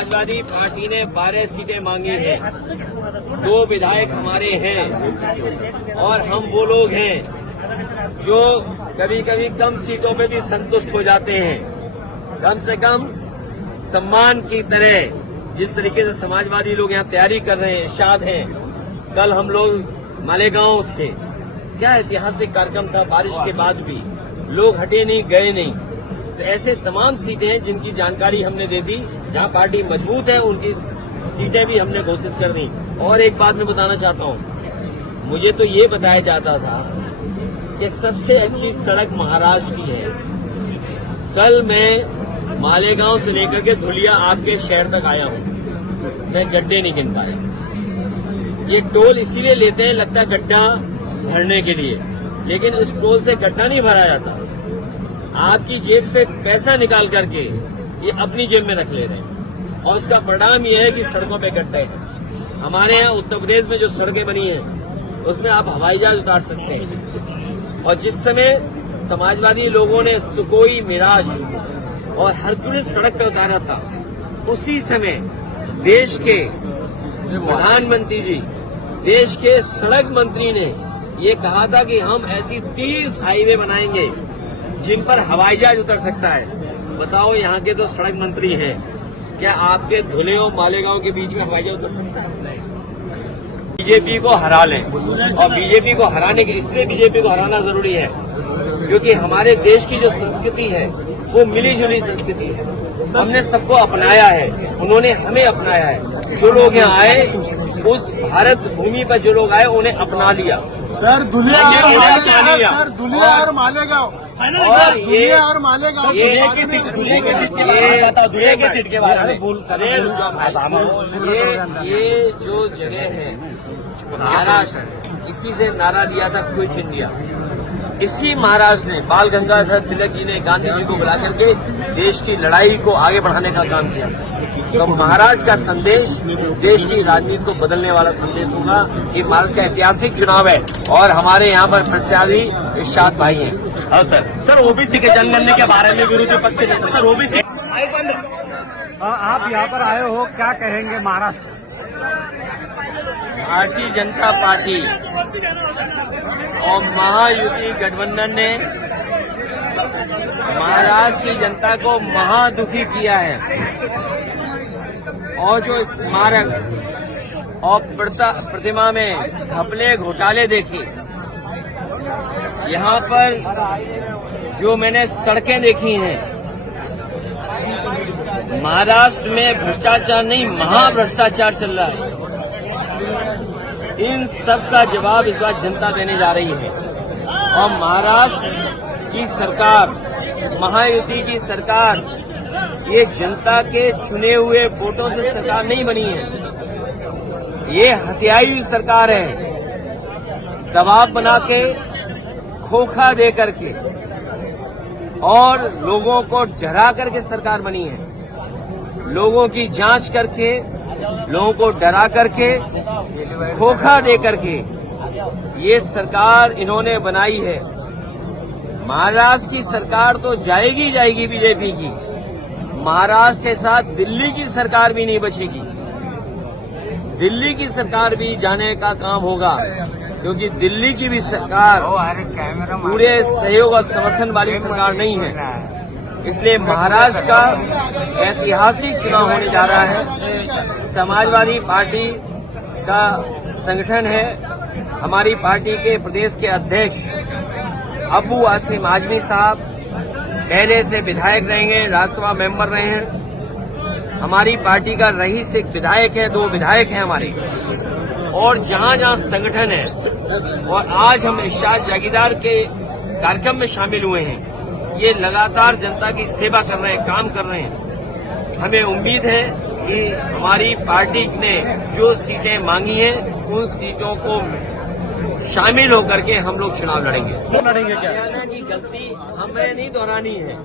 Samajwadi party ने 12 सीटें मांगी हैं, 2 विधायक हमारे हैं और हम वो लोग हैं जो कभी कभी कम सीटों पे भी संतुष्ट हो जाते हैं। कम से कम सम्मान की तरह जिस तरीके से समाजवादी लोग यहाँ तैयारी कर रहे हैं, इरशाद हैं। कल हम लोग मालेगांव थे, क्या ऐतिहासिक कार्यक्रम था, बारिश के बाद भी लोग हटे नहीं, गए नहीं। तो ऐसे तमाम सीटें हैं जिनकी जानकारी हमने दे दी, जहां पार्टी मजबूत है उनकी सीटें भी हमने घोषित कर दी। और एक बात मैं बताना चाहता हूं, मुझे तो ये बताया जाता था कि सबसे अच्छी सड़क महाराष्ट्र की है। कल मैं मालेगांव से लेकर के धुलिया आपके शहर तक आया हूं, मैं गड्ढे नहीं गिन पाया। ये टोल इसीलिए लेते हैं, लगता है गड्ढा भरने के लिए, लेकिन इस टोल से गड्ढा नहीं भरा जाता। आपकी जेब से पैसा निकाल करके ये अपनी जेब में रख ले रहे हैं और इसका परिणाम ये है कि सड़कों पे गड्ढे हैं। हमारे यहाँ उत्तर प्रदेश में जो सड़कें बनी हैं उसमें आप हवाई जहाज उतार सकते हैं। और जिस समय समाजवादी लोगों ने सुकोई, मिराज और हरक्यूलिस सड़क पे उतारा था, उसी समय देश के प्रधानमंत्री जी, देश के सड़क मंत्री ने ये कहा था कि हम ऐसी 30 हाईवे बनाएंगे जिन पर हवाई जहाज उतर सकता है। बताओ, यहाँ के तो सड़क मंत्री हैं, क्या आपके धुले और मालेगांव के बीच में हवाई जहाज उतर सकता है? बीजेपी को हरा लें, और बीजेपी को हराने के इसलिए बीजेपी को हराना जरूरी है क्योंकि हमारे देश की जो संस्कृति है वो मिली जुली संस्कृति है। हमने सबको अपनाया है, उन्होंने हमें अपनाया है। जो लोग यहाँ आए, उस भारत भूमि पर जो लोग आए उन्हें अपना लिया। सर धुलिया और मालेगांव और ये और मालेगांव की सीट के बारे में ये जो जगह है महाराष्ट्र, इसी से नारा दिया था क्विट इंडिया। इसी महाराष्ट्र ने बाल गंगाधर तिलक जी ने गांधी जी को बुला करके देश की लड़ाई को आगे बढ़ाने का काम किया। तो महाराष्ट्र का संदेश देश की राजनीति को बदलने वाला संदेश होगा। ये महाराष्ट्र का ऐतिहासिक चुनाव है और हमारे यहाँ पर प्रत्याशी इरशाद भाई हैं। हाँ सर ओबीसी के जनगणना के बारे में विरोधी पक्ष ने सर ओबीसी आप यहाँ पर आए हो, क्या कहेंगे? महाराष्ट्र भारतीय जनता पार्टी और महायुति गठबंधन ने महाराष्ट्र की जनता को महादुखी किया है और जो स्मारक और प्रतिमा में घपले घोटाले देखे, यहाँ पर जो मैंने सड़कें देखी हैं, महाराष्ट्र में भ्रष्टाचार नहीं महाभ्रष्टाचार चल रहा है। इन सब का जवाब इस बार जनता देने जा रही है और महाराष्ट्र की सरकार, महायुति की सरकार, ये जनता के चुने हुए वोटों से सरकार नहीं बनी है। ये हत्याई हुई सरकार है, दबाव बना के, खोखा दे करके और लोगों को डरा करके सरकार बनी है। लोगों की जांच करके, लोगों को डरा करके, खोखा दे करके ये सरकार इन्होंने बनाई है। महाराष्ट्र की सरकार तो जाएगी जाएगी बीजेपी की, महाराष्ट्र के साथ दिल्ली की सरकार भी नहीं बचेगी। दिल्ली की सरकार भी जाने का काम होगा क्योंकि दिल्ली की भी सरकार पूरे सहयोग और समर्थन वाली सरकार नहीं है। इसलिए महाराष्ट्र का ऐतिहासिक चुनाव होने जा रहा है। समाजवादी पार्टी का संगठन है, हमारी पार्टी के प्रदेश के अध्यक्ष अबू आसिम आजमी साहब पहले से विधायक रहेंगे, राज्यसभा मेंबर रहे हैं। हमारी पार्टी का रईस एक विधायक है, 2 विधायक हैं हमारे। और जहां जहां संगठन है और आज हम इरशाद जागीरदार के कार्यक्रम में शामिल हुए हैं, ये लगातार जनता की सेवा कर रहे हैं, काम कर रहे हैं। हमें उम्मीद है कि हमारी पार्टी ने जो सीटें मांगी हैं उन सीटों को शामिल होकर के हम लोग चुनाव लड़ेंगे। क्या? हरियाणा की गलती हमें नहीं दोहरानी है।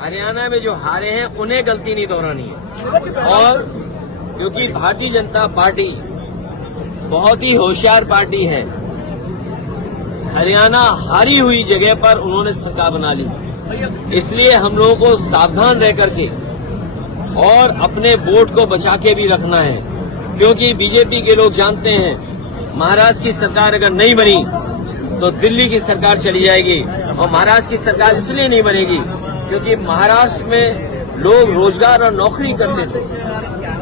हरियाणा में जो हारे हैं उन्हें गलती नहीं दोहरानी है। और क्योंकि भारतीय जनता पार्टी बहुत ही होशियार पार्टी है, हरियाणा हारी हुई जगह पर उन्होंने सरकार बना ली। इसलिए हम लोगों को सावधान रह करके और अपने वोट को बचा के भी रखना है, क्योंकि बीजेपी के लोग जानते हैं महाराष्ट्र की सरकार अगर नहीं बनी तो दिल्ली की सरकार चली जाएगी। और महाराष्ट्र की सरकार इसलिए नहीं बनेगी क्योंकि महाराष्ट्र में लोग रोजगार और नौकरी करते थे,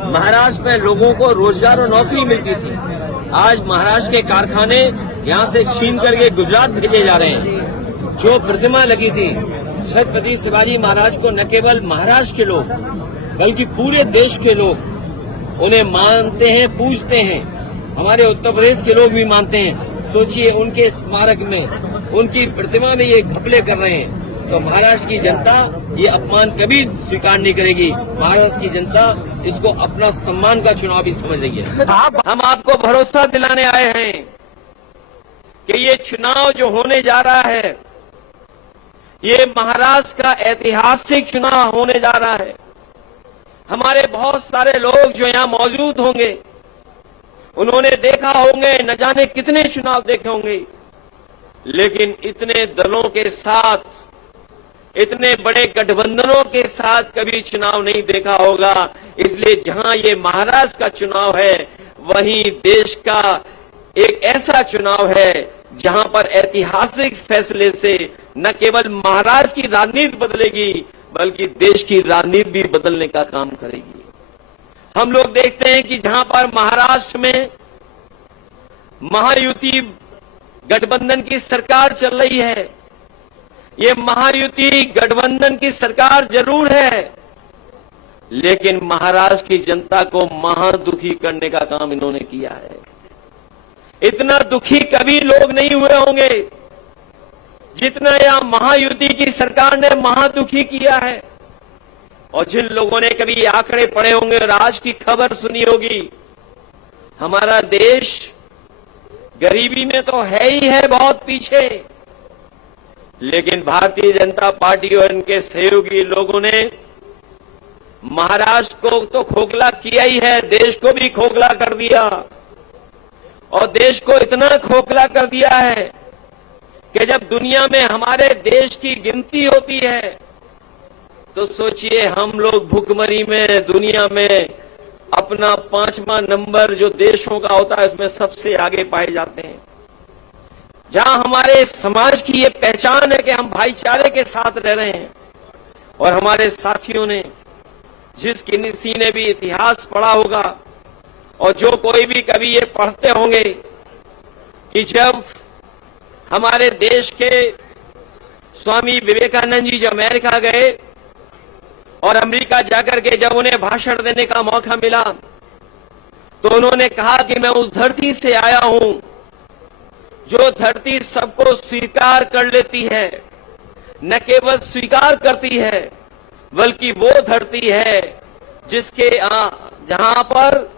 महाराष्ट्र में लोगों को रोजगार और नौकरी मिलती थी। आज महाराष्ट्र के कारखाने यहाँ से छीन करके गुजरात भेजे जा रहे हैं। जो प्रतिमा लगी थी छत्रपति शिवाजी महाराज को न केवल महाराष्ट्र के लोग बल्कि पूरे देश के लोग उन्हें मानते हैं, पूजते हैं। हमारे उत्तर प्रदेश के लोग भी मानते हैं। सोचिए, उनके स्मारक में, उनकी प्रतिमा में ये घपले कर रहे हैं, तो महाराष्ट्र की जनता ये अपमान कभी स्वीकार नहीं करेगी। महाराष्ट्र की जनता इसको अपना सम्मान का चुनाव भी समझ रही है। हम आपको भरोसा दिलाने आए हैं कि ये चुनाव जो होने जा रहा है, ये महाराष्ट्र का ऐतिहासिक चुनाव होने जा रहा है। हमारे बहुत सारे लोग जो यहाँ मौजूद होंगे, उन्होंने देखा होंगे, न जाने कितने चुनाव देखे होंगे, लेकिन इतने दलों के साथ, इतने बड़े गठबंधनों के साथ कभी चुनाव नहीं देखा होगा। इसलिए जहां ये महाराष्ट्र का चुनाव है, वहीं देश का एक ऐसा चुनाव है जहां पर ऐतिहासिक फैसले से न केवल महाराष्ट्र की राजनीति बदलेगी बल्कि देश की राजनीति भी बदलने का काम करेगी। हम लोग देखते हैं कि जहां पर महाराष्ट्र में महायुति गठबंधन की सरकार चल रही है, ये महायुति गठबंधन की सरकार जरूर है, लेकिन महाराष्ट्र की जनता को महादुखी करने का काम इन्होंने किया है। इतना दुखी कभी लोग नहीं हुए होंगे जितना यह महायुति की सरकार ने महादुखी किया है। और जिन लोगों ने कभी आंकड़े पढ़े होंगे और आज की खबर सुनी होगी, हमारा देश गरीबी में तो है ही है बहुत पीछे, लेकिन भारतीय जनता पार्टी और इनके सहयोगी लोगों ने महाराष्ट्र को तो खोखला किया ही है, देश को भी खोखला कर दिया। और देश को इतना खोखला कर दिया है कि जब दुनिया में हमारे देश की गिनती होती है तो सोचिए, हम लोग भुखमरी में दुनिया में अपना 5वां नंबर जो देशों का होता है उसमें सबसे आगे पाए जाते हैं। जहां हमारे समाज की ये पहचान है कि हम भाईचारे के साथ रह रहे हैं। और हमारे साथियों ने, जिस किसी ने भी इतिहास पढ़ा होगा और जो कोई भी कभी ये पढ़ते होंगे कि जब हमारे देश के स्वामी विवेकानंद जी जब अमेरिका गए और अमेरिका जाकर के जब उन्हें भाषण देने का मौका मिला तो उन्होंने कहा कि मैं उस धरती से आया हूं जो धरती सबको स्वीकार कर लेती है, न केवल स्वीकार करती है बल्कि वो धरती है जिसके जहां पर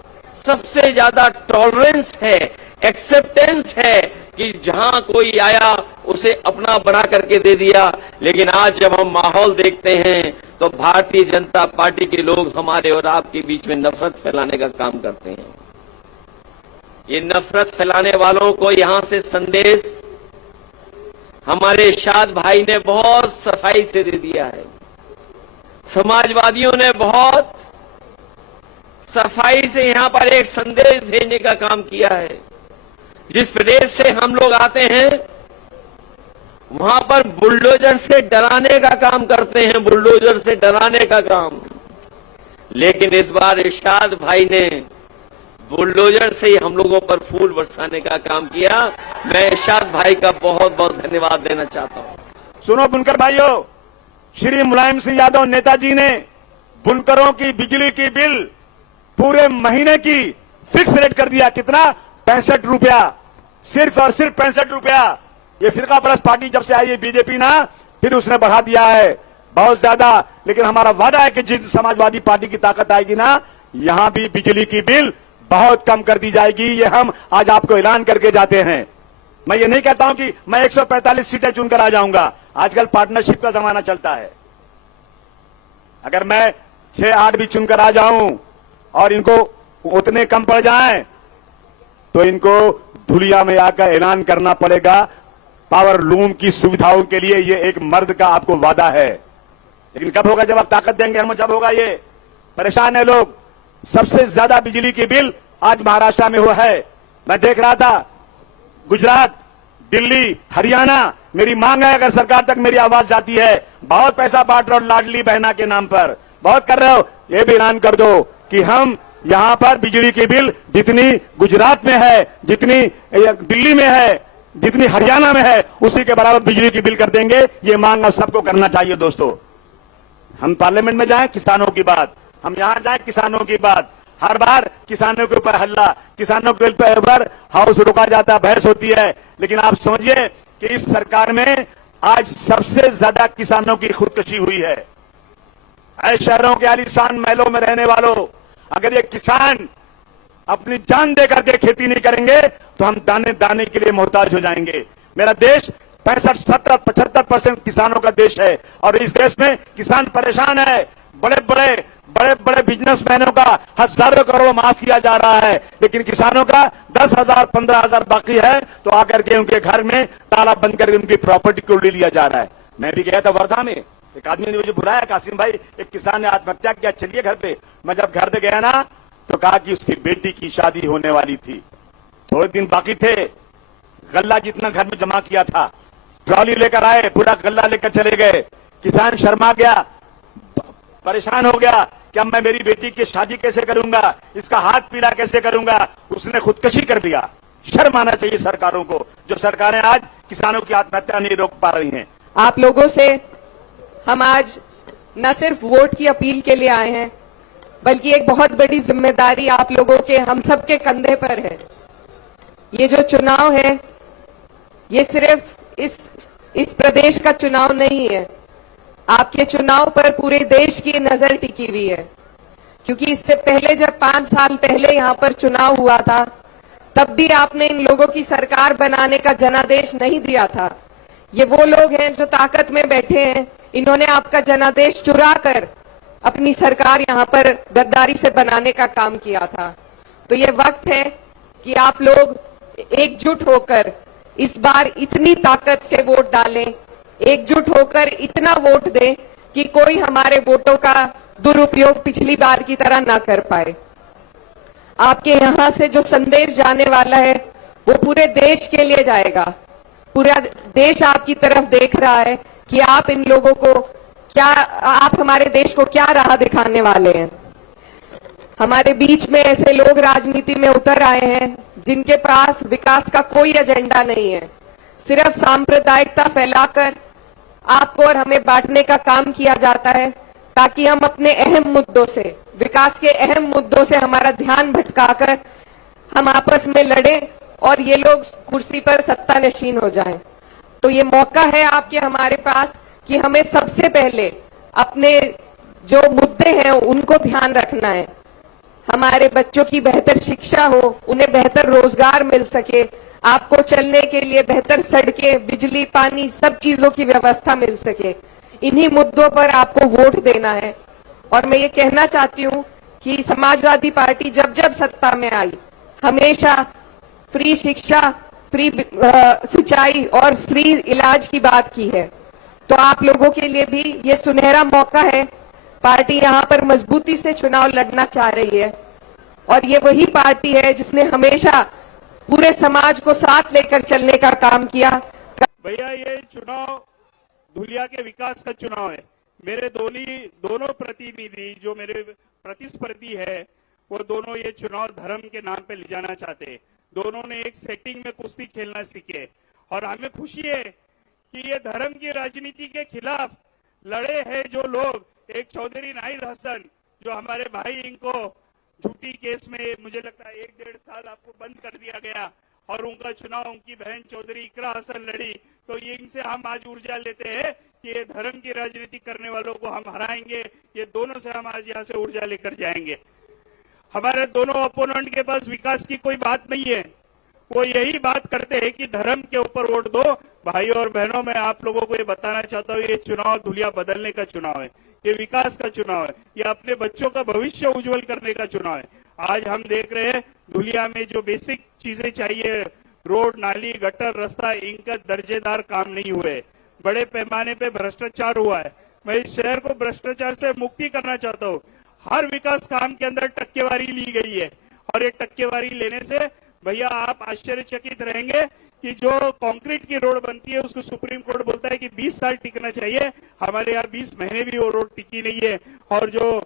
सबसे ज्यादा टॉलरेंस है, एक्सेप्टेंस है कि जहां कोई आया उसे अपना बना करके दे दिया। लेकिन आज जब हम माहौल देखते हैं तो भारतीय जनता पार्टी के लोग हमारे और आपके बीच में नफरत फैलाने का काम करते हैं। ये नफरत फैलाने वालों को यहां से संदेश हमारे इरशाद भाई ने बहुत सफाई से दे दिया है। समाजवादियों ने बहुत सफाई से यहां पर एक संदेश भेजने का काम किया है। जिस प्रदेश से हम लोग आते हैं वहां पर बुलडोजर से डराने का काम करते हैं, बुलडोजर से डराने का काम। लेकिन इस बार इरशाद भाई ने बुलडोजर से ही हम लोगों पर फूल बरसाने का काम किया। मैं इरशाद भाई का बहुत बहुत धन्यवाद देना चाहता हूं। सुनो बुनकर भाइयों, श्री मुलायम सिंह यादव नेताजी ने बुनकरों की बिजली की बिल पूरे महीने की फिक्स रेट कर दिया। कितना? 65 रुपया, सिर्फ और सिर्फ 65 रुपया। ये फिरका परस्त पार्टी जब से आई है बीजेपी ना, फिर उसने बढ़ा दिया है बहुत ज्यादा। लेकिन हमारा वादा है कि जिस समाजवादी पार्टी की ताकत आएगी ना, यहां भी बिजली की बिल बहुत कम कर दी जाएगी। ये हम आज आपको ऐलान करके जाते हैं। मैं ये नहीं कहता हूं कि मैं 145 सीटें चुनकर आ जाऊंगा। आजकल पार्टनरशिप का जमाना चलता है। अगर मैं 6-8 भी चुनकर आ जाऊं और इनको उतने कम पड़ जाएं तो इनको धुलिया में आकर ऐलान करना पड़ेगा। पावर लूम की सुविधाओं के लिए ये एक मर्द का आपको वादा है। लेकिन कब होगा? जब आप ताकत देंगे हम, जब होगा ये परेशान है लोग। सबसे ज्यादा बिजली की बिल आज महाराष्ट्र में हुआ है। मैं देख रहा था गुजरात, दिल्ली, हरियाणा। मेरी मांग है अगर सरकार तक मेरी आवाज जाती है, बहुत पैसा बांट रहे हो लाडली बहना के नाम पर, बहुत कर रहे हो, ये भी ऐलान कर दो कि हम यहां पर बिजली की बिल जितनी गुजरात में है, जितनी दिल्ली में है, जितनी हरियाणा में है, उसी के बराबर बिजली की बिल कर देंगे। ये मांग अब सबको करना चाहिए दोस्तों। हम पार्लियामेंट में जाएं किसानों की बात, हम यहां जाएं किसानों की बात। हर बार किसानों के ऊपर हल्ला, किसानों के ऊपर हाउस रोका जाता, बहस होती है। लेकिन आप समझिए कि इस सरकार में आज सबसे ज्यादा किसानों की खुदकुशी हुई है। ऐ शहरों के आलीशान महलों में रहने वालों, अगर ये किसान अपनी जान देकर के खेती नहीं करेंगे तो हम दाने दाने के लिए मोहताज हो जाएंगे। मेरा देश 65, 70, 75% किसानों का देश है और इस देश में किसान परेशान है। बड़े बड़े बिजनेसमैनों का हजारों करोड़ माफ किया जा रहा है, लेकिन किसानों का 10,000, 15,000 बाकी है, तो आकर के उनके घर में ताला बंद करके उनकी प्रॉपर्टी को ले लिया जा रहा है। मैं भी गया था वर्धा में, एक आदमी ने मुझे बुलाया, कासिम भाई एक किसान ने आत्महत्या किया, चलिए घर पे। मैं जब घर पे गया ना तो कहा कि उसकी बेटी की शादी होने वाली थी, थोड़े दिन बाकी थे, गल्ला जितना घर में जमा किया था ट्रॉली लेकर आए, पूरा गल्ला लेकर चले गए। किसान शर्मा गया, परेशान हो गया कि अब मैं मेरी बेटी की शादी कैसे करूंगा, इसका हाथ पीला कैसे करूंगा। उसने खुदकुशी कर दिया। शर्म आना चाहिए सरकारों को, जो सरकारें आज किसानों की आत्महत्या नहीं रोक पा रही हैं। आप लोगों से हम आज न सिर्फ वोट की अपील के लिए आए हैं, बल्कि एक बहुत बड़ी जिम्मेदारी आप लोगों के, हम सबके कंधे पर है। ये जो चुनाव है, ये सिर्फ इस प्रदेश का चुनाव नहीं है, आपके चुनाव पर पूरे देश की नजर टिकी हुई है। क्योंकि इससे पहले जब 5 साल पहले यहाँ पर चुनाव हुआ था, तब भी आपने इन लोगों की सरकार बनाने का जनादेश नहीं दिया था। ये वो लोग हैं जो ताकत में बैठे हैं, इन्होंने आपका जनादेश चुरा कर अपनी सरकार यहाँ पर गद्दारी से बनाने का काम किया था। तो ये वक्त है कि आप लोग एकजुट होकर इस बार इतनी ताकत से वोट डालें, एकजुट होकर इतना वोट दें कि कोई हमारे वोटों का दुरुपयोग पिछली बार की तरह ना कर पाए। आपके यहां से जो संदेश जाने वाला है वो पूरे देश के लिए जाएगा। पूरा देश आपकी तरफ देख रहा है कि आप इन लोगों को क्या, आप हमारे देश को क्या राह दिखाने वाले हैं। हमारे बीच में ऐसे लोग राजनीति में उतर आए हैं जिनके पास विकास का कोई एजेंडा नहीं है, सिर्फ सांप्रदायिकता फैलाकर आपको और हमें बांटने का काम किया जाता है, ताकि हम अपने अहम मुद्दों से, विकास के अहम मुद्दों से हमारा ध्यान भटकाकर हम आपस में लड़ें और ये लोग कुर्सी पर सत्तानशीन हो जाएं। तो ये मौका है आपके हमारे पास कि हमें सबसे पहले अपने जो मुद्दे हैं उनको ध्यान रखना है। हमारे बच्चों की बेहतर शिक्षा हो, उन्हें बेहतर रोजगार मिल सके, आपको चलने के लिए बेहतर सड़कें, बिजली, पानी, सब चीजों की व्यवस्था मिल सके। इन्हीं मुद्दों पर आपको वोट देना है। और मैं ये कहना चाहती हूँ कि समाजवादी पार्टी जब जब सत्ता में आई, हमेशा फ्री शिक्षा, फ्री सिंचाई और फ्री इलाज की बात की है। तो आप लोगों के लिए भी ये सुनहरा मौका है। पार्टी यहाँ पर मजबूती से चुनाव लड़ना चाह रही है और ये वही पार्टी है जिसने हमेशा पूरे समाज को साथ लेकर चलने का काम किया। भैया ये चुनाव धुलिया के विकास का चुनाव है। मेरे दोनों प्रतिनिधि जो मेरे प्रतिस्पर्धी है, वो दोनों ये चुनाव धर्म के नाम पे ले जाना चाहते हैं। दोनों ने एक सेटिंग में कुश्ती खेलना सीखे और हमें खुशी है कि ये धर्म की राजनीति के खिलाफ लड़े हैं जो लोग। एक चौधरी नाहिद हसन जो हमारे भाई, इनको झूठी केस में मुझे लगता है 1-1.5 साल आपको बंद कर दिया गया और उनका चुनाव उनकी बहन चौधरी इकरा हसन लड़ी। तो ये इनसे हम आज ऊर्जा लेते हैं कि ये धर्म की राजनीति करने वालों को हम हराएंगे। ये दोनों से हम आज यहाँ से ऊर्जा लेकर जाएंगे। हमारे दोनों अपोनेंट के पास विकास की कोई बात नहीं है, वो यही बात करते हैं कि धर्म के ऊपर वोट दो। भाई और बहनों, मैं आप लोगों को ये बताना चाहता हूँ, ये चुनाव धुलिया बदलने का चुनाव है, ये विकास का चुनाव है, ये अपने बच्चों का भविष्य उज्जवल करने का चुनाव है। आज हम देख रहे हैं धुलिया में जो बेसिक चीजें चाहिए, रोड, नाली, गटर, रास्ता, इनका दर्जेदार काम नहीं हुए। बड़े पैमाने पे भ्रष्टाचार हुआ है। मैं इस शहर को भ्रष्टाचार से मुक्ति करना चाहता हूँ। हर विकास काम के अंदर टक्केवारी ली गई है और ये टक्केवारी लेने से भैया आप आश्चर्यचकित रहेंगे कि जो कंक्रीट की रोड बनती है उसको सुप्रीम कोर्ट बोलता है कि 20 साल टिकना चाहिए, हमारे यहाँ 20 महीने भी वो रोड टिकी नहीं है। और जो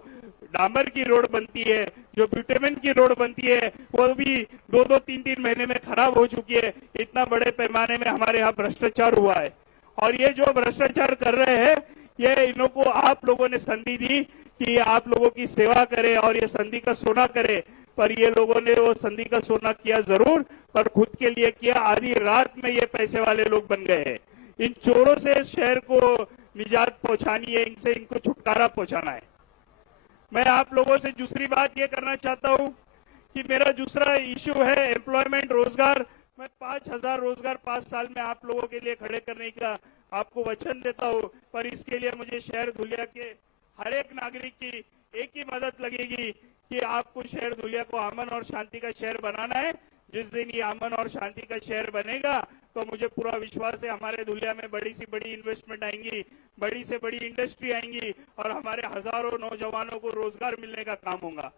डामर की रोड बनती है, जो ब्यूटेमेंट की रोड बनती है, वो भी 2-2, 3-3 महीने में खराब हो चुकी है। इतना बड़े पैमाने में हमारे यहाँ भ्रष्टाचार हुआ है और ये जो भ्रष्टाचार कर रहे हैं ये इन्हों को आप लोगों ने संधि दी कि आप लोगों की सेवा करे और ये संधि का सोना करे, पर ये लोगों ने वो संधि का सोना किया जरूर पर खुद के लिए किया। आधी रात में ये पैसे वाले लोग बन गए हैं। इन चोरों से शहर को निजात पहुंचानी है, इनसे इनको छुटकारा पहुंचाना है। मैं आप लोगों से दूसरी बात ये करना चाहता हूं कि मेरा दूसरा इश्यू है एम्प्लॉयमेंट, रोजगार। मैं 5,000 रोजगार 5 साल में आप लोगों के लिए खड़े करने का आपको वचन देता हूं, पर इसके लिए मुझे शहर धुलिया के हर एक नागरिक की एक ही मदद लगेगी कि आपको शहर धुलिया को अमन और शांति का शहर बनाना है। जिस दिन ये अमन और शांति का शहर बनेगा तो मुझे पूरा विश्वास है हमारे धुलिया में बड़ी से बड़ी इन्वेस्टमेंट आएंगी, बड़ी से बड़ी इंडस्ट्री आएंगी और हमारे हजारों नौजवानों को रोजगार मिलने का काम होगा।